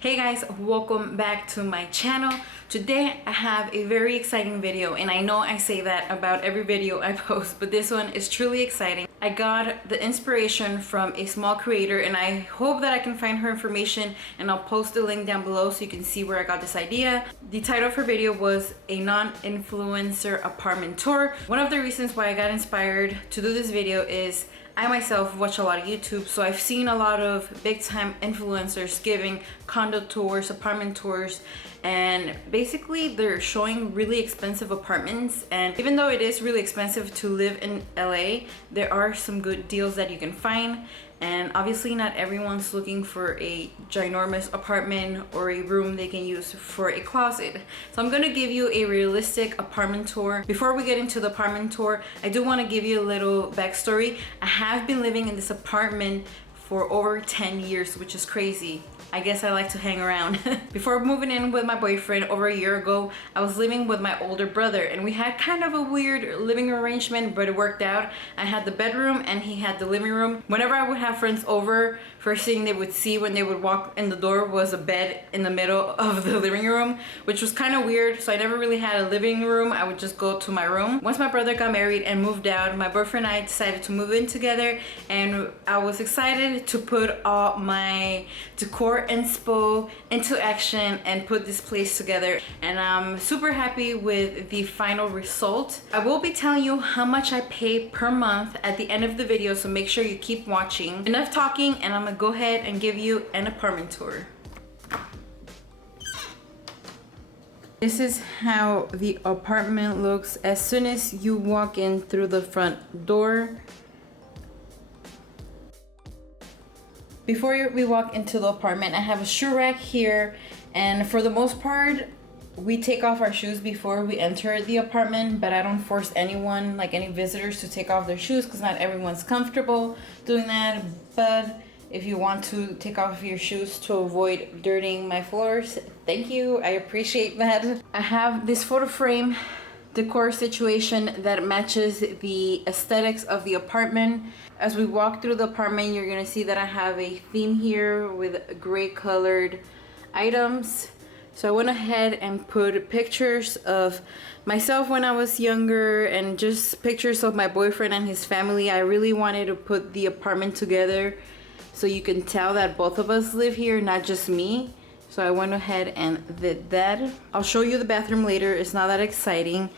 Hey guys, welcome back to my channel. Today I have a very exciting video, and I know I say that about every video I post, but this one is truly exciting. I got the inspiration from a small creator, and I hope that I can find her information, and I'll post the link down below so you can see where I got this idea. The title of her video was a non-influencer apartment tour. One of the reasons why I got inspired to do this video is I myself watch a lot of YouTube, so I've seen a lot of big time influencers giving condo tours, apartment tours, and basically they're showing really expensive apartments. And even though it is really expensive to live in LA, there are some good deals that you can find. And obviously not everyone's looking for a ginormous apartment or a room they can use for a closet. So I'm gonna give you a realistic apartment tour. Before we get into the apartment tour, I do wanna give you a little backstory. I have been living in this apartment for over 10 years, which is crazy. I guess I like to hang around. Before moving in with my boyfriend over a year ago, I was living with my older brother, and we had kind of a weird living arrangement, but it worked out. I had the bedroom and he had the living room. Whenever I would have friends over, first thing they would see when they would walk in the door was a bed in the middle of the living room, which was kind of weird. So I never really had a living room. I would just go to my room. Once my brother got married and moved out, my boyfriend and I decided to move in together, and I was excited to put all my decor inspo into action and put this place together, and I'm super happy with the final result. I will be telling you how much I pay per month at the end of the video, so make sure you keep watching. Enough talking, and I'm gonna go ahead and give you an apartment tour. This is how the apartment looks as soon as you walk in through the front door. Before we walk into the apartment, I have a shoe rack here, and for the most part, we take off our shoes before we enter the apartment, but I don't force anyone, like any visitors, to take off their shoes because not everyone's comfortable doing that. But if you want to take off your shoes to avoid dirtying my floors, thank you, I appreciate that. I have this photo frame decor situation that matches the aesthetics of the apartment. As we walk through the apartment, you're gonna see that I have a theme here with gray colored items. So I went ahead and put pictures of myself when I was younger and just pictures of my boyfriend and his family. I really wanted to put the apartment together so you can tell that both of us live here, not just me. So I went ahead and did that. I'll show you the bathroom later. It's not that exciting.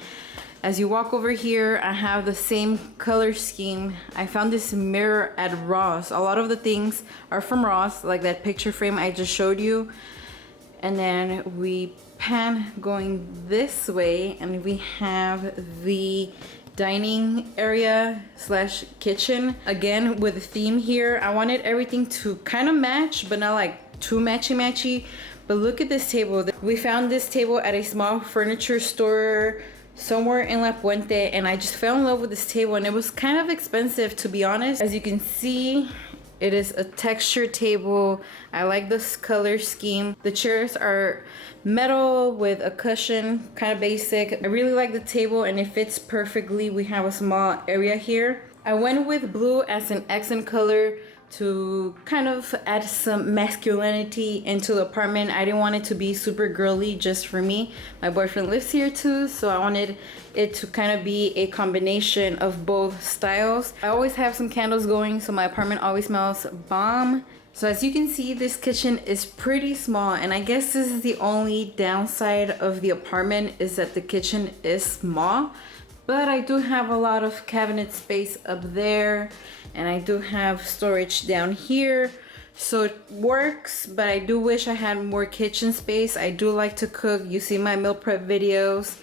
As you walk over here, I have the same color scheme. I found this mirror at Ross. A lot of the things are from Ross, like that picture frame I just showed you. And then we pan going this way, and we have the dining area slash kitchen. Again, with a theme here. I wanted everything to kind of match, but not like too matchy-matchy. But look at this table. We found this table at a small furniture store somewhere in La Puente, and I just fell in love with this table, and it was kind of expensive, to be honest. As you can see, it is a texture table. I like this color scheme. The chairs are metal with a cushion, kind of basic. I really like the table, and it fits perfectly. We have a small area here. I went with blue as an accent color to kind of add some masculinity into the apartment. I didn't want it to be super girly just for me. My boyfriend lives here too, so I wanted it to kind of be a combination of both styles. I always have some candles going, so my apartment always smells bomb. So as you can see, this kitchen is pretty small, and I guess this is the only downside of the apartment, is that the kitchen is small. But I do have a lot of cabinet space up there, and I do have storage down here, so it works. But I do wish I had more kitchen space. I do like to cook. You see my meal prep videos,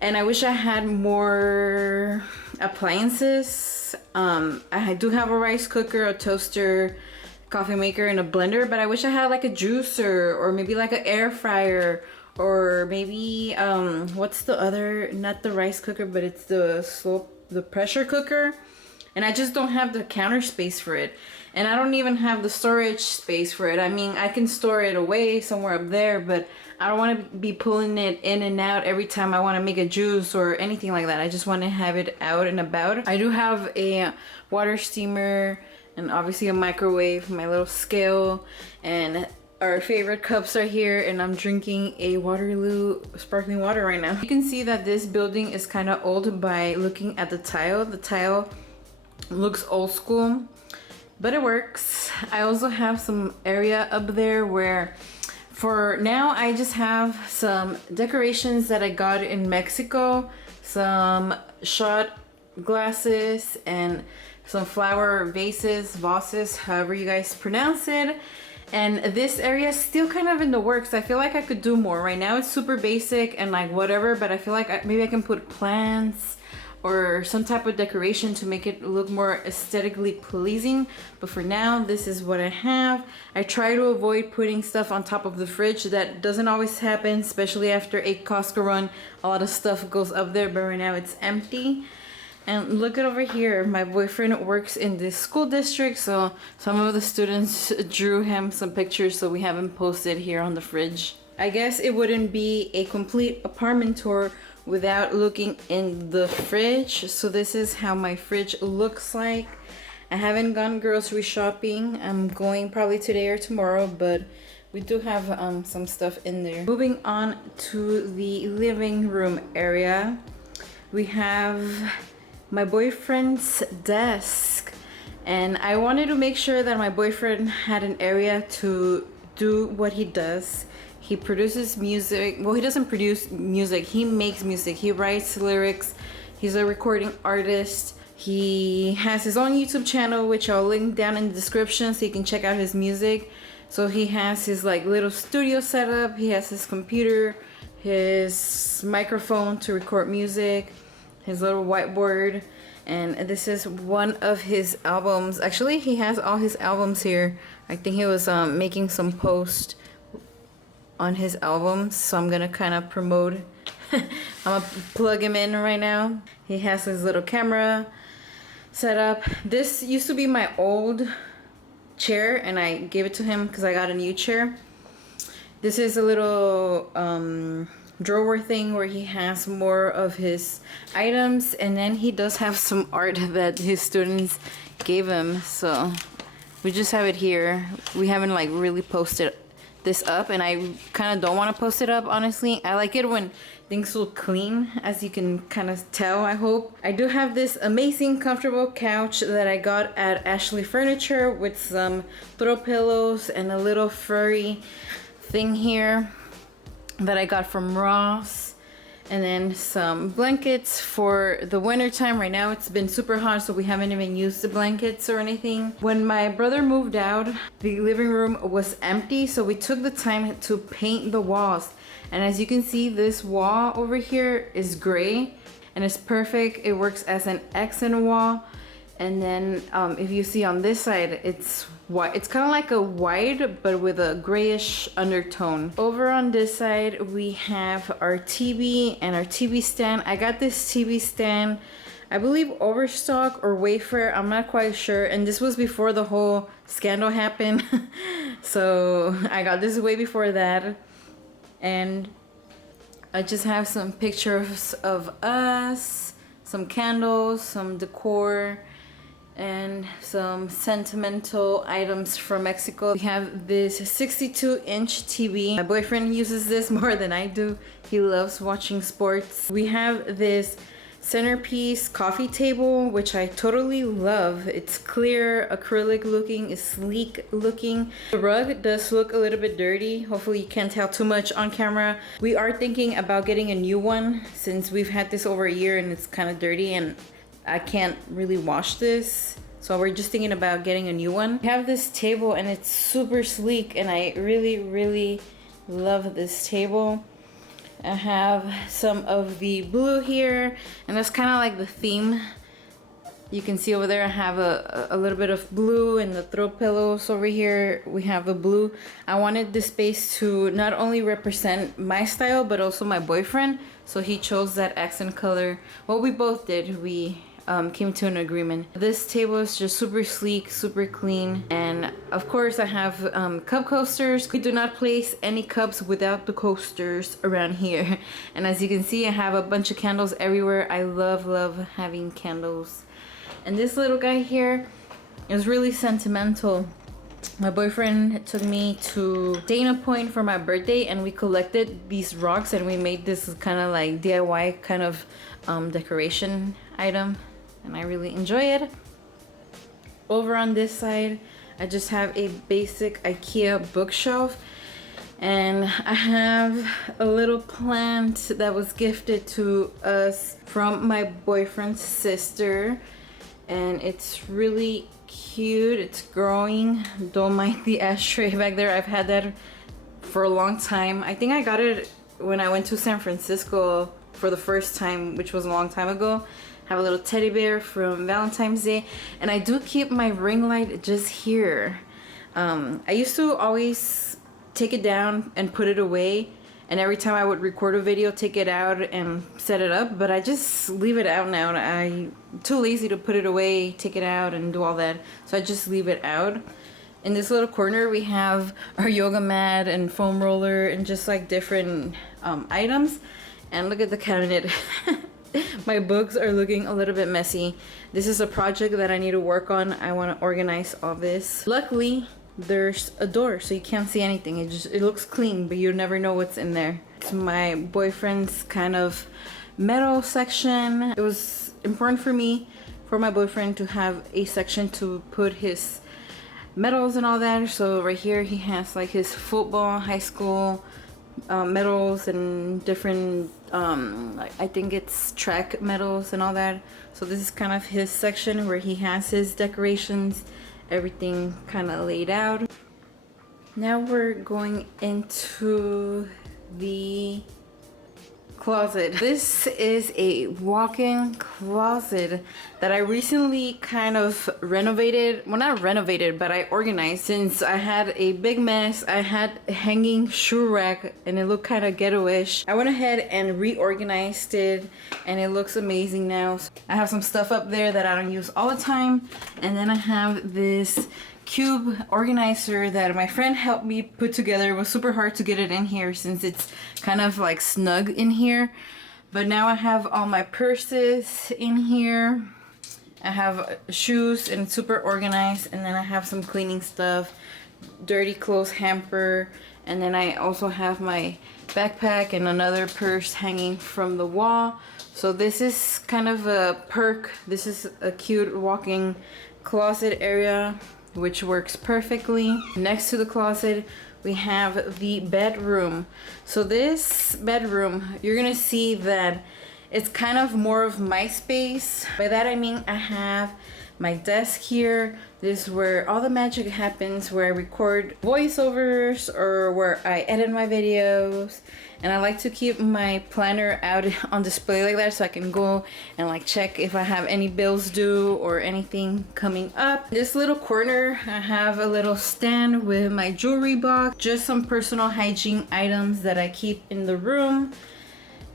and I wish I had more appliances. I do have a rice cooker, a toaster, coffee maker, and a blender, but I wish I had like a juicer, or maybe like an air fryer, or maybe what's the other, not the rice cooker, but it's the pressure cooker. And I just don't have the counter space for it, and I don't even have the storage space for it. I mean, I can store it away somewhere up there, but I don't want to be pulling it in and out every time I want to make a juice or anything like that. I just want to have it out and about. I do have a water steamer and obviously a microwave, my little scale, and Our favorite cups are here, and I'm drinking a Waterloo sparkling water right now. You can see that this building is kind of old by looking at the tile. The tile looks old school, but it works. I also have some area up there where for now I just have some decorations that I got in Mexico, some shot glasses and some flower vases, however you guys pronounce it. And this area is still kind of in the works. I feel like I could do more. Right now it's super basic and like whatever, but I feel like maybe I can put plants or some type of decoration to make it look more aesthetically pleasing. But for now, this is what I have. I try to avoid putting stuff on top of the fridge. That doesn't always happen, especially after a Costco run. A lot of stuff goes up there, but right now it's empty. And look at over here, my boyfriend works in this school district, so some of the students drew him some pictures, so we have them posted here on the fridge. I guess it wouldn't be a complete apartment tour without looking in the fridge. So this is how my fridge looks like. I haven't gone grocery shopping. I'm going probably today or tomorrow, but we do have some stuff in there. Moving on to the living room area, we have my boyfriend's desk, and I wanted to make sure that my boyfriend had an area to do what he does. He produces music. Well, he doesn't produce music, he makes music. He writes lyrics. He's a recording artist. He has his own YouTube channel, which I'll link down in the description so you can check out his music. So he has his like little studio setup. He has his computer, his microphone to record music, his little whiteboard, and this is one of his albums. Actually, he has all his albums here. I think he was making some post on his albums, so I'm gonna kind of promote. I'm gonna plug him in right now. He has his little camera set up. This used to be my old chair, and I gave it to him because I got a new chair. This is a little drawer thing where he has more of his items, and then he does have some art that his students gave him, so we just have it here. We haven't like really posted this up, and I kind of don't want to post it up, honestly. I like it when things look clean, as you can kind of tell, I hope. I do have this amazing comfortable couch that I got at Ashley Furniture with some throw pillows and a little furry thing here that I got from Ross, and then some blankets for the winter time. Right now it's been super hot, so we haven't even used the blankets or anything. When my brother moved out, the living room was empty, so we took the time to paint the walls. And as you can see, this wall over here is gray and it's perfect. It works as an accent wall. And then if you see on this side, it's white. It's kind of like a white, but with a grayish undertone. Over on this side, we have our TV and our TV stand. I got this TV stand, I believe Overstock or Wayfair, I'm not quite sure. And this was before the whole scandal happened. So I got this way before that. And I just have some pictures of us, some candles, some decor, and some sentimental items from Mexico. We have this 62-inch TV. My boyfriend uses this more than I do. He loves watching sports. We have this centerpiece coffee table, which I totally love. It's clear, acrylic looking, it's sleek looking. The rug does look a little bit dirty. Hopefully you can't tell too much on camera. We are thinking about getting a new one since we've had this over a year and it's kind of dirty and I can't really wash this. So we're just thinking about getting a new one. We have this table and it's super sleek and I really, really love this table. I have some of the blue here, and that's kind of like the theme. You can see over there I have a little bit of blue, and the throw pillows over here we have the blue. I wanted this space to not only represent my style but also my boyfriend, so he chose that accent color. Well, we both did. We came to an agreement. This table is just super sleek, super clean, and of course I have cup coasters. We do not place any cups without the coasters around here. And as you can see, I have a bunch of candles everywhere. I love having candles. And this little guy here is really sentimental. My boyfriend took me to Dana Point for my birthday, and we collected these rocks and we made this kind of like DIY kind of decoration item, and I really enjoy it. Over on this side, I just have a basic IKEA bookshelf, and I have a little plant that was gifted to us from my boyfriend's sister, and it's really cute. It's growing. Don't mind the ashtray back there. I've had that for a long time. I think I got it when I went to San Francisco for the first time, which was a long time ago. I have a little teddy bear from Valentine's Day, and I do keep my ring light just here. I used to always take it down and put it away, and every time I would record a video, take it out and set it up, but I just leave it out now. I'm too lazy to put it away, take it out, and do all that, so I just leave it out. In this little corner, we have our yoga mat and foam roller and just like different items. And look at the cabinet. My books are looking a little bit messy. This is a project that I need to work on. I want to organize all this. Luckily, there's a door, so you can't see anything. It looks clean, but you never know what's in there. It's my boyfriend's kind of metal section. It was important for me, for my boyfriend, to have a section to put his medals and all that. So right here he has like his football, high school medals and different I think it's track medals and all that. So this is kind of his section where he has his decorations, everything kind of laid out. Now we're going into the closet. This is a walk-in closet that I recently kind of renovated. Well, not renovated, but I organized, since I had a big mess. I had a hanging shoe rack and it looked kind of ghetto-ish. I went ahead and reorganized it and it looks amazing now. So I have some stuff up there that I don't use all the time, and then I have this cube organizer that my friend helped me put together. It was super hard to get it in here since it's kind of like snug in here, but now I have all my purses in here. I have shoes and it's super organized, and then I have some cleaning stuff, dirty clothes hamper, and then I also have my backpack and another purse hanging from the wall. So this is kind of a perk. This is a cute walking closet area, which works perfectly. Next to the closet, we have the bedroom. So this bedroom, you're gonna see that it's kind of more of my space. By that I mean I have my desk here. This is where all the magic happens, where I record voiceovers or where I edit my videos. And I like to keep my planner out on display like that, so I can go and like check if I have any bills due or anything coming up. This little corner, I have a little stand with my jewelry box, just some personal hygiene items that I keep in the room.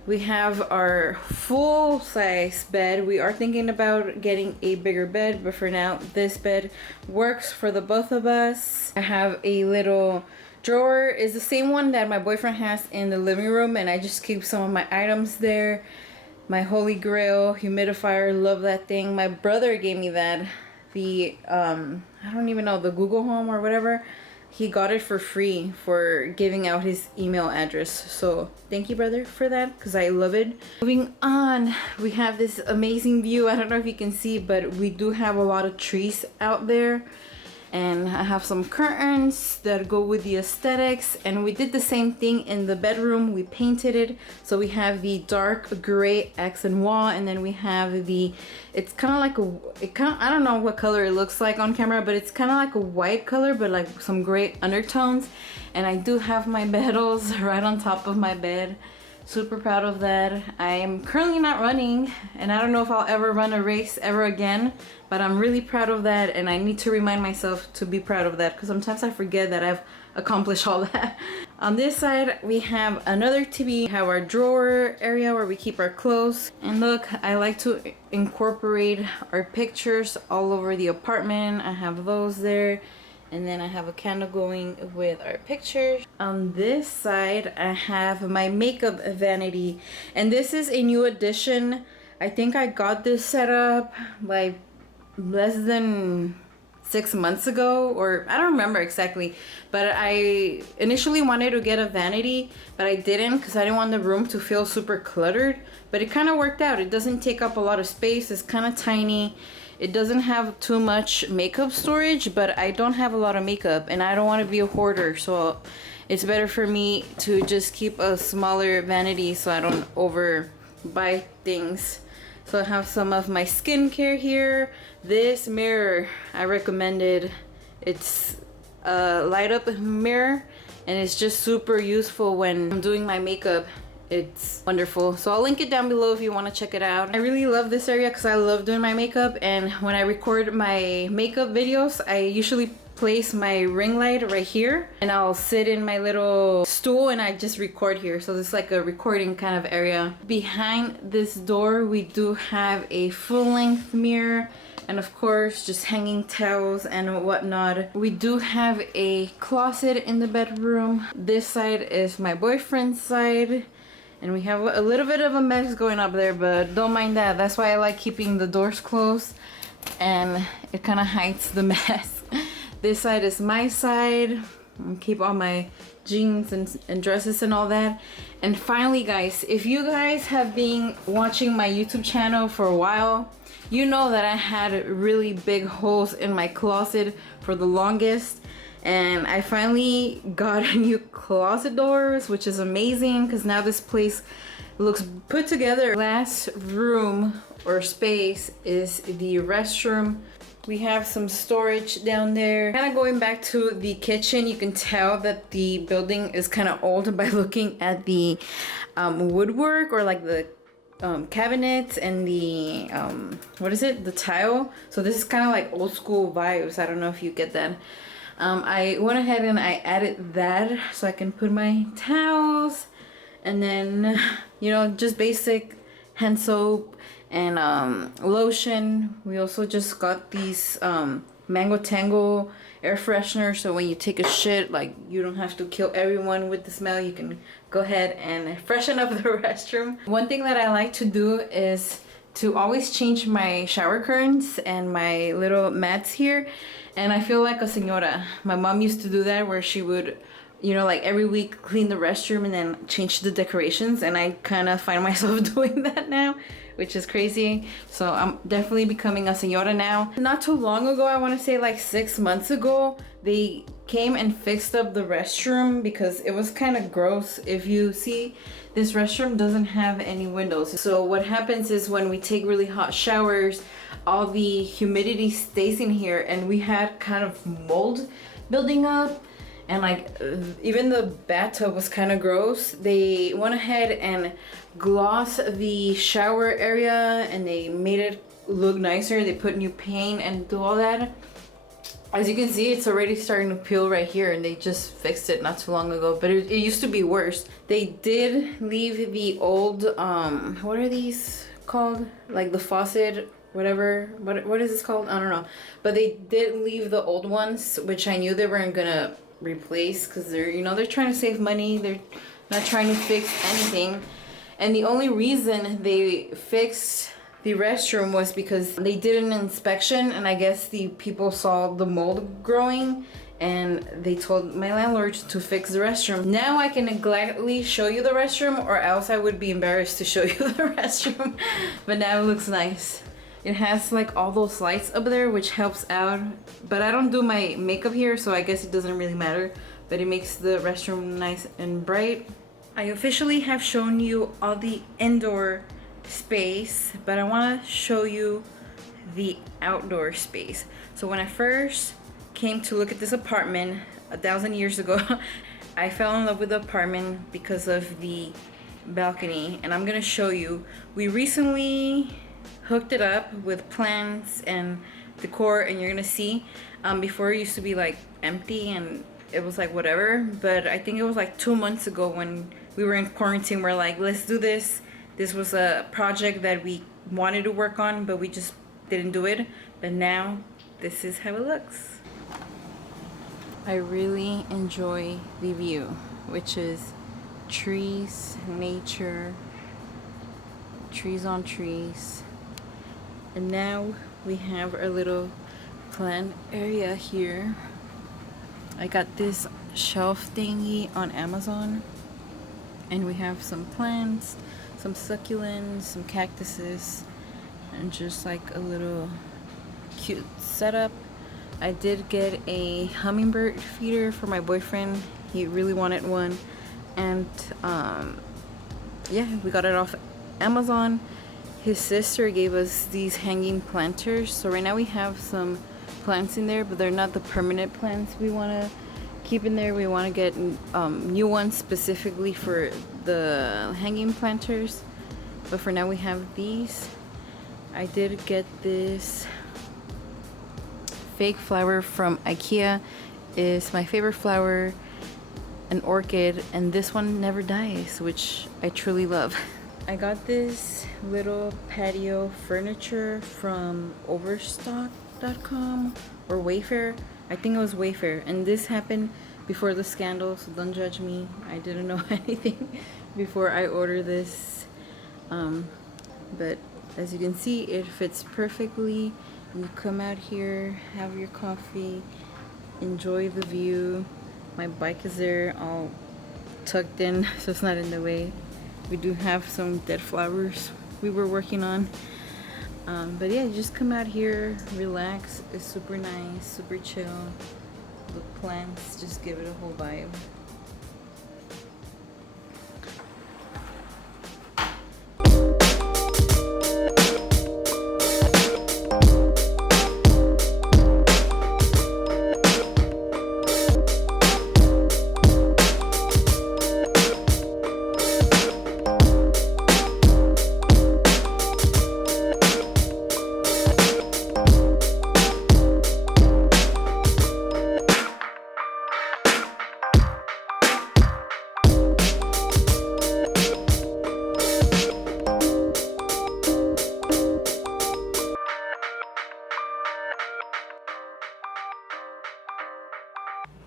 We have our full-size bed. We are thinking about getting a bigger bed, but for now this bed works for the both of us. I have a little drawer, is the same one that my boyfriend has in the living room, and I just keep some of my items there. My holy grail humidifier, love that thing. My brother gave me that. The I don't even know, the Google Home or whatever. He got it for free for giving out his email address. So thank you, brother, for that, because I love it. Moving on, we have this amazing view. I don't know if you can see, but we do have a lot of trees out there. And I have some curtains that go with the aesthetics, and we did the same thing in the bedroom. We painted it, so we have the dark gray accent wall, and then we have the, it's kind of like I don't know what color it looks like on camera, but it's kind of like a white color, but like some gray undertones. And I do have my medals right on top of my bed. Super proud of that. I am currently not running, and I don't know if I'll ever run a race ever again, but I'm really proud of that, and I need to remind myself to be proud of that, because sometimes I forget that I've accomplished all that. On this side, we have another TV. We have our drawer area where we keep our clothes. And look, I like to incorporate our pictures all over the apartment. I have those there. And then I have a candle going with our pictures. On this side, I have my makeup vanity. And this is a new addition. I think I got this set up like less than 6 months ago, or I don't remember exactly, but I initially wanted to get a vanity, but I didn't because I didn't want the room to feel super cluttered. But it kind of worked out. It doesn't take up a lot of space. It's kind of tiny. It doesn't have too much makeup storage, but I don't have a lot of makeup and I don't want to be a hoarder, so it's better for me to just keep a smaller vanity so I don't over buy things. So I have some of my skincare here. This mirror I recommended. It's a light up mirror and it's just super useful when I'm doing my makeup. It's wonderful. So I'll link it down below if you want to check it out. I really love this area because I love doing my makeup, and when I record my makeup videos, I usually place my ring light right here and I'll sit in my little stool and I just record here. So it's like a recording kind of area. Behind this door we do have a full-length mirror and of course just hanging towels and whatnot. We do have a closet in the bedroom. This side is my boyfriend's side. And we have a little bit of a mess going up there, but don't mind that. That's why I like keeping the doors closed and it kind of hides the mess. This side is my side. I'll keep all my jeans and dresses and all that. And finally, guys, if you guys have been watching my YouTube channel for a while, you know that I had really big holes in my closet for the longest. And I finally got a new closet doors, which is amazing because now this place looks put together. Last room or space is the restroom. We have some storage down there. Kind of going back to the kitchen, you can tell that the building is kind of old by looking at the woodwork, or like the cabinets and the what is it, the tile. So this is kind of like old school vibes. I don't know if you get that. I went ahead and I added that so I can put my towels, and then, you know, just basic hand soap and lotion. We also just got these Mango Tango air freshener, so when you take a shit, like, you don't have to kill everyone with the smell. You can go ahead and freshen up the restroom. One thing that I like to do is to always change my shower curtains and my little mats here. And I feel like a señora. My mom used to do that, where she would, you know, like every week clean the restroom and then change the decorations. And I kind of find myself doing that now, which is crazy. So I'm definitely becoming a señora now. Not too long ago, I want to say like 6 months ago, they came and fixed up the restroom because it was kind of gross. If you see, this restroom doesn't have any windows. So what happens is when we take really hot showers, all the humidity stays in here, and we had kind of mold building up, and like even the bathtub was kind of gross. They went ahead and glossed the shower area and they made it look nicer. They put new paint and do all that. As you can see, it's already starting to peel right here, and they just fixed it not too long ago, but it used to be worse. They did leave the old what are these called, like the faucet, whatever, what is this called, I don't know, but they did leave the old ones, which I knew they weren't gonna replace because they're, you know, they're trying to save money. They're not trying to fix anything. And the only reason they fixed the restroom was because they did an inspection, and I guess the people saw the mold growing, and they told my landlord to fix the restroom. Now I can gladly show you the restroom, or else I would be embarrassed to show you the restroom. But now it looks nice. It has like all those lights up there, which helps out, but I don't do my makeup here, so I guess it doesn't really matter, but it makes the restroom nice and bright. I officially have shown you all the indoor space, but I want to show you the outdoor space. So when I first came to look at this apartment 1,000 years ago, I fell in love with the apartment because of the balcony, and I'm gonna show you. We recently hooked it up with plants and decor, and you're gonna see, before it used to be like empty and it was like whatever, but I think it was like 2 months ago when we were in quarantine, we're like, let's do this. This was a project that we wanted to work on, but we just didn't do it. But now this is how it looks. I really enjoy the view, which is trees, nature, trees on trees. And now we have our little plant area here. I got this shelf thingy on Amazon, and we have some plants, some succulents, some cactuses, and just like a little cute setup. I did get a hummingbird feeder for my boyfriend. He really wanted one, and yeah, we got it off Amazon. His sister gave us these hanging planters, so right now we have some plants in there, but they're not the permanent plants we want to keep in there. We want to get new ones specifically for the hanging planters, but for now we have these. I did get this fake flower from IKEA. It's my favorite flower, an orchid, and this one never dies, which I truly love. I got this little patio furniture from overstock.com or Wayfair. I think it was Wayfair, and this happened before the scandal, so don't judge me. I didn't know anything before I ordered this, but as you can see, it fits perfectly. You come out here, have your coffee, enjoy the view. My bike is there all tucked in so it's not in the way. We do have some dead flowers we were working on, but yeah, just come out here, relax. It's super nice, super chill. The plants just give it a whole vibe.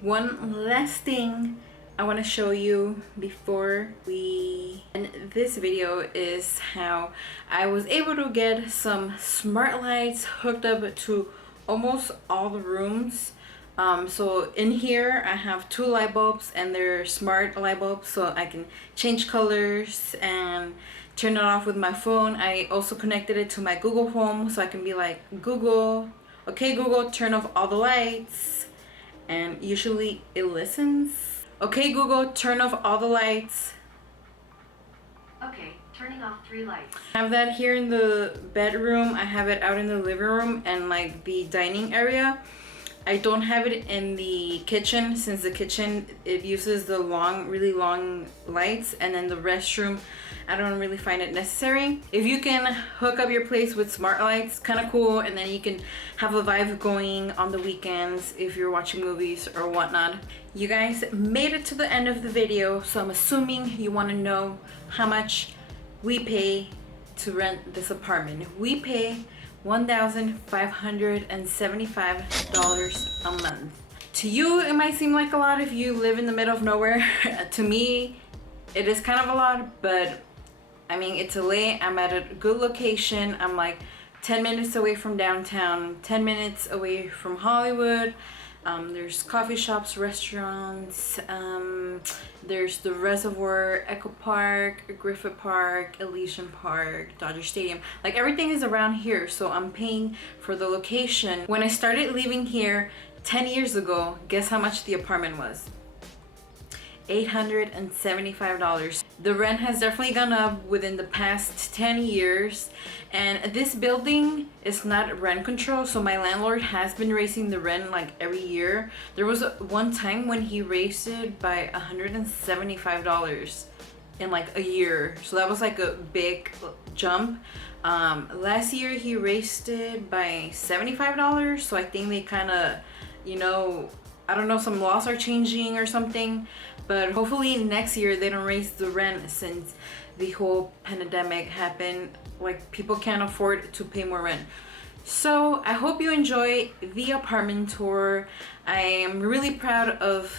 One last thing I want to show you before we end this video is how I was able to get some smart lights hooked up to almost all the rooms. So in here I have 2 light bulbs, and they're smart light bulbs, so I can change colors and turn it off with my phone. I also connected it to my Google Home, so I can be like, Google, okay Google, turn off all the lights, and usually it listens. Okay Google, turn off all the lights. Okay, turning off 3 lights. I have that here in the bedroom. I have it out in the living room and like the dining area. I don't have it in the kitchen, since the kitchen, it uses the really long lights, and then the restroom, I don't really find it necessary. If you can hook up your place with smart lights, kind of cool, and then you can have a vibe going on the weekends if you're watching movies or whatnot. You guys made it to the end of the video, so I'm assuming you want to know how much we pay to rent this apartment. We pay $1,575 a month. To you, it might seem like a lot if you live in the middle of nowhere. To me, it is kind of a lot, but I mean, it's LA. I'm at a good location. I'm like 10 minutes away from downtown, 10 minutes away from Hollywood. There's coffee shops, restaurants, there's the Reservoir, Echo Park, Griffith Park, Elysian Park, Dodger Stadium. Like, everything is around here, so I'm paying for the location. When I started living here 10 years ago, guess how much the apartment was? $875. The rent has definitely gone up within the past 10 years, and this building is not rent control, so my landlord has been raising the rent like every year. There was one time when he raised it by $175 in like a year, so that was like a big jump. Last year he raised it by $75, so I think they kind of, you know, I don't know, some laws are changing or something. But hopefully next year they don't raise the rent, since the whole pandemic happened. Like, people can't afford to pay more rent. So I hope you enjoy the apartment tour. I am really proud of,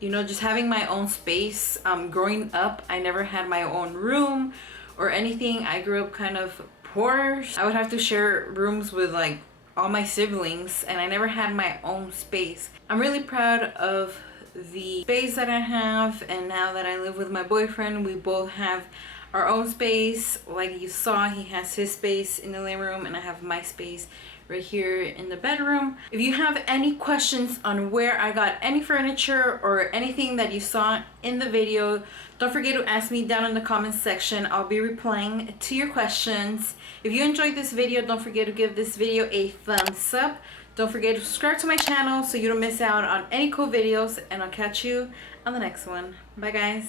you know, just having my own space. Growing up, I never had my own room or anything. I grew up kind of poor. I would have to share rooms with like all my siblings, and I never had my own space. I'm really proud of the space that I have, and now that I live with my boyfriend, we both have our own space. Like you saw, he has his space in the living room and I have my space right here in the bedroom. If you have any questions on where I got any furniture or anything that you saw in the video, don't forget to ask me down in the comments section. I'll be replying to your questions. If you enjoyed this video, don't forget to give this video a thumbs up. Don't forget to subscribe to my channel so you don't miss out on any cool videos, and I'll catch you on the next one. Bye guys.